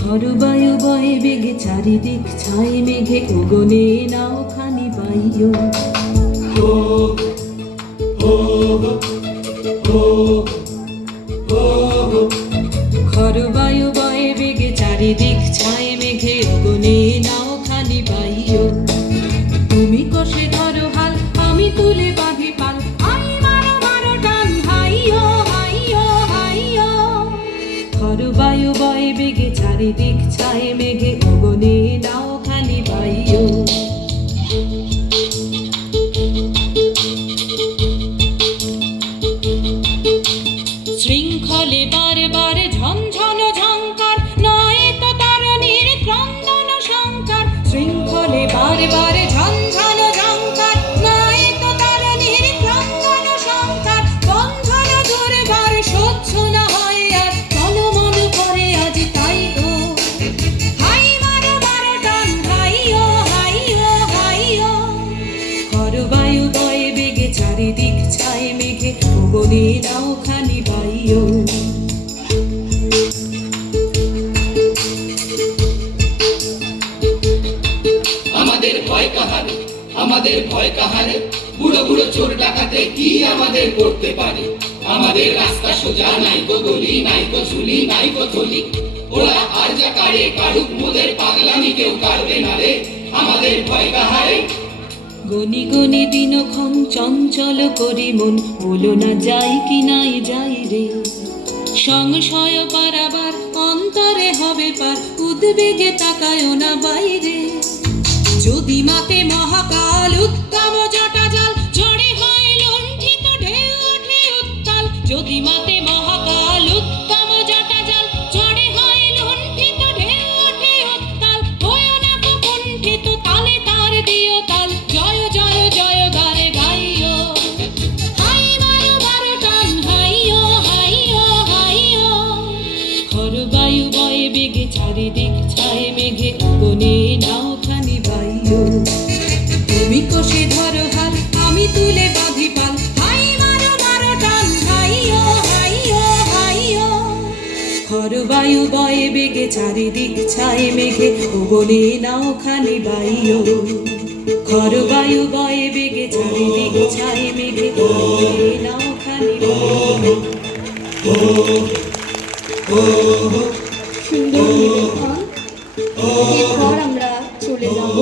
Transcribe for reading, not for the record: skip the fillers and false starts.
খরবায়ু বয়ে বেগে চারিদিক ছাই মেঘে গগনে নাও খানি বাইও। খরবায়ু বয়ে বেগে চারিদিক ছাই মেঘে গগনে নাও খানি বাইও। তুমি কষে ধরো হাল, আমি তুলে বাঁধি পাল, আই মারো মারো টান, হাইয়ো হাইয়ো হাইয়ো। খরবায়ু বয়ে বেগে চারিদিক ছাই মেঘে গগনে নাও খানি বাইও। শৃঙ্খলে বারে বারে ঝনঝন ঝঙ্কার, নয় তো তারণীর ক্রন্দন শঙ্কার। শৃঙ্খলে বারে বারে ঝনঝন ঝঙ্কার, নয় তো তারণীর ক্রন্দন শঙ্কার। বন্ধন দুর্বার সহ্য না হয় আর, মন মন করে আজ তাই গো। হাই মারো মারো টান, হাইয়ো হাইয়ো হাইয়ো। খরবায়ু বয়ে বেগে চারিদিক ছাই মেঘে গগনে নাও খানি বাইও। আমাদের ভয় কাহারে, আমাদের ভয় কাহারে, বুড়ো বুড়ো চোর ডাকাতে কি আমাদের করতে পারে। আমাদের রাস্তা সোজা, নাইকো গলি, নাইকো ঝুলি, নাইকো থলি। ওরা আর যা কারে কারুক, মোদের পাগলামি কেউ কারবে না রে। আমাদের ভয় কাহারে। গনি গনি দিনক্ষণ চঞ্চল করি মন, বলো না যাই কি নাই যাই রে। সংশয় পারাবার অন্তরে হবে পার, উদ্বেগে তাকায় না বাইরে। যদি মাতে মহাকাল উত্তম জটা জাল, ঝড়ে হয় লুণ্ঠিত ঢেউ ওঠে উত্তাল। যদি মাতে মহাকাল উত্তম জটা জাল, ঝড়ে হয় লুণ্ঠিত ঢেউ ওঠে উত্তাল। হয়ো না কো কুণ্ঠিত, তালে তার দিও তাল, জয় জয় জয় গারে গাইও। হাই মারো মারো টান, হাইয়ো হাইয়ো হাইয়ো। খরবায়ু বয়ে বেগে চারিদিক ছাই মেঘে গগনে নাও খানি বাইও। তুমি কষে ধরো হাল, আমি তুলে বাঁধি পাল, হাই মারো মারো টান, হাইয়ো হাইয়ো হাইয়ো। খরবায়ু বয়ে বেগে চারিদিক ছাই মেঘে গগনে নাও খানি বাইও। খরবায়ু বয়ে বেগে চারিদিক ছাই মেঘে গগনে নাও খানি বাইও। সুন্দর নিবেদন। এরপর আমরা চলে যাব